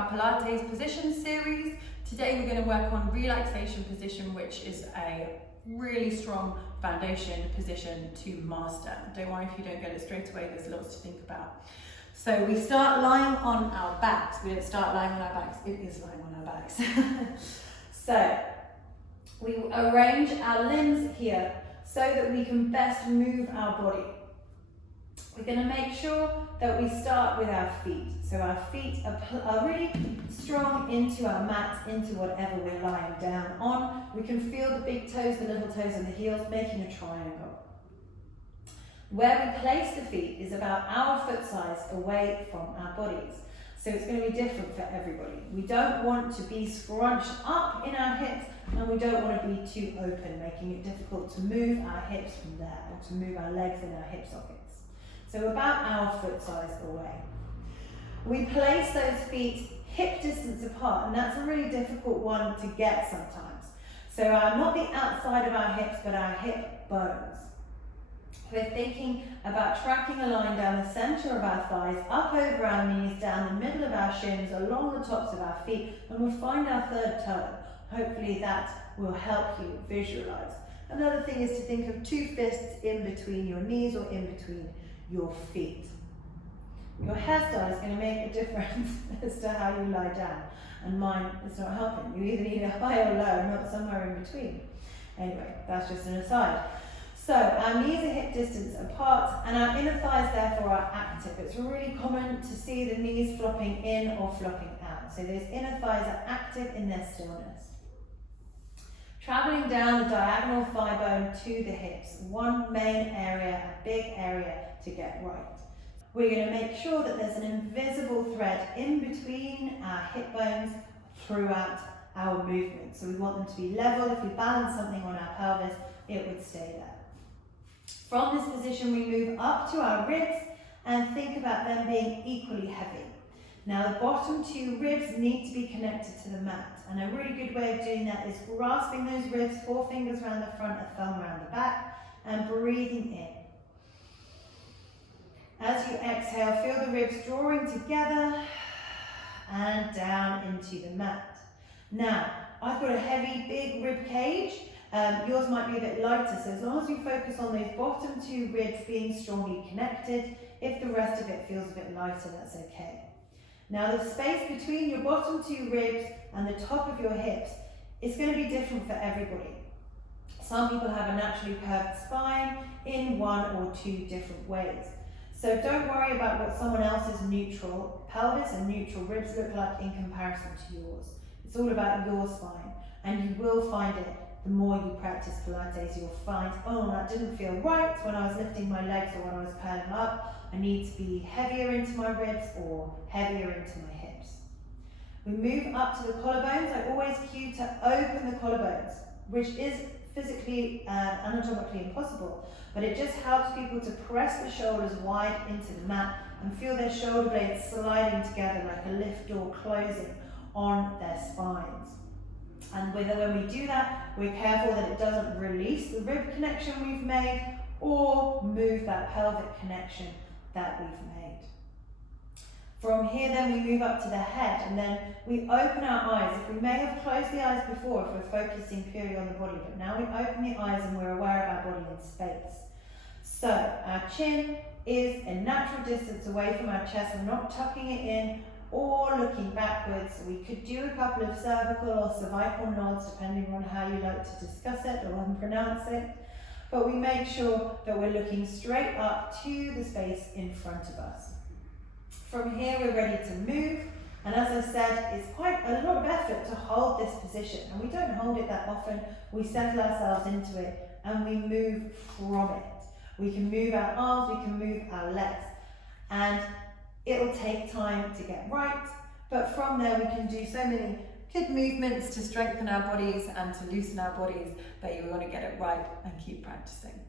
our Pilates position series. Today we're going to work on relaxation position, which is a really strong foundation position to master. Don't worry if you don't get it straight away, there's lots to think about. So we start lying on our backs. We don't start lying on our backs, it is lying on our backs. So we arrange our limbs here so that we can best move our body. We're going to make sure that we start with our feet. So our feet are really strong into our mat, into whatever we're lying down on. We can feel the big toes, the little toes and the heels making a triangle. Where we place the feet is about our foot size away from our bodies. So it's going to be different for everybody. We don't want to be scrunched up in our hips, and we don't want to be too open, making it difficult to move our hips from there, or to move our legs in our hip sockets. So about our foot size away. We place those feet hip distance apart, and that's a really difficult one to get sometimes. So not the outside of our hips, but our hip bones. We're thinking about tracking a line down the center of our thighs, up over our knees, down the middle of our shins, along the tops of our feet, and we'll find our third toe. Hopefully that will help you visualize. Another thing is to think of two fists in between your knees or in between your feet. Your hairstyle is going to make a difference as to how you lie down, and mine is not helping. You either need a high or low, not somewhere in between. Anyway, that's just an aside. So our knees are hip distance apart, and our inner thighs therefore are active. It's really common to see the knees flopping in or flopping out. So those inner thighs are active in their stillness. Traveling down the diagonal thigh bone to the hips, one main area, a big area to get right. We're going to make sure that there's an invisible thread in between our hip bones throughout our movement. So we want them to be level. If we balance something on our pelvis, it would stay there. From this position, we move up to our ribs and think about them being equally heavy. Now the bottom two ribs need to be connected to the mat, and a really good way of doing that is grasping those ribs, 4 fingers around the front, a thumb around the back, and breathing in. As you exhale, feel the ribs drawing together and down into the mat. Now, I've got a heavy, big rib cage. Yours might be a bit lighter, so as long as you focus on those bottom two ribs being strongly connected, if the rest of it feels a bit lighter, that's okay. Now the space between your bottom two ribs and the top of your hips is going to be different for everybody. Some people have a naturally curved spine in one or two different ways. So don't worry about what someone else's neutral pelvis and neutral ribs look like in comparison to yours. It's all about your spine, and you will find it. The more you practice Pilates, you'll find, oh, that didn't feel right when I was lifting my legs or when I was curling up. I need to be heavier into my ribs or heavier into my hips. We move up to the collarbones. I always cue to open the collarbones, which is physically and anatomically impossible, but it just helps people to press the shoulders wide into the mat and feel their shoulder blades sliding together like a lift door closing on their spines. And when we do that, we're careful that it doesn't release the rib connection we've made or move that pelvic connection that we've made. From here then we move up to the head, and then we open our eyes. If we may have closed the eyes before if we're focusing purely on the body, but now we open the eyes and we're aware of our body in space. So our chin is a natural distance away from our chest. We're not tucking it in or looking backwards. We could do a couple of cervical or cervical nods depending on how you like to discuss it or pronounce it. But we make sure that we're looking straight up to the space in front of us. From here we're ready to move, and as I said, it's quite a lot of effort to hold this position, and we don't hold it that often. We settle ourselves into it and we move from it. We can move our arms, we can move our legs, and it'll take time to get right, but from there we can do so many good movements to strengthen our bodies and to loosen our bodies, but you want to get it right and keep practicing.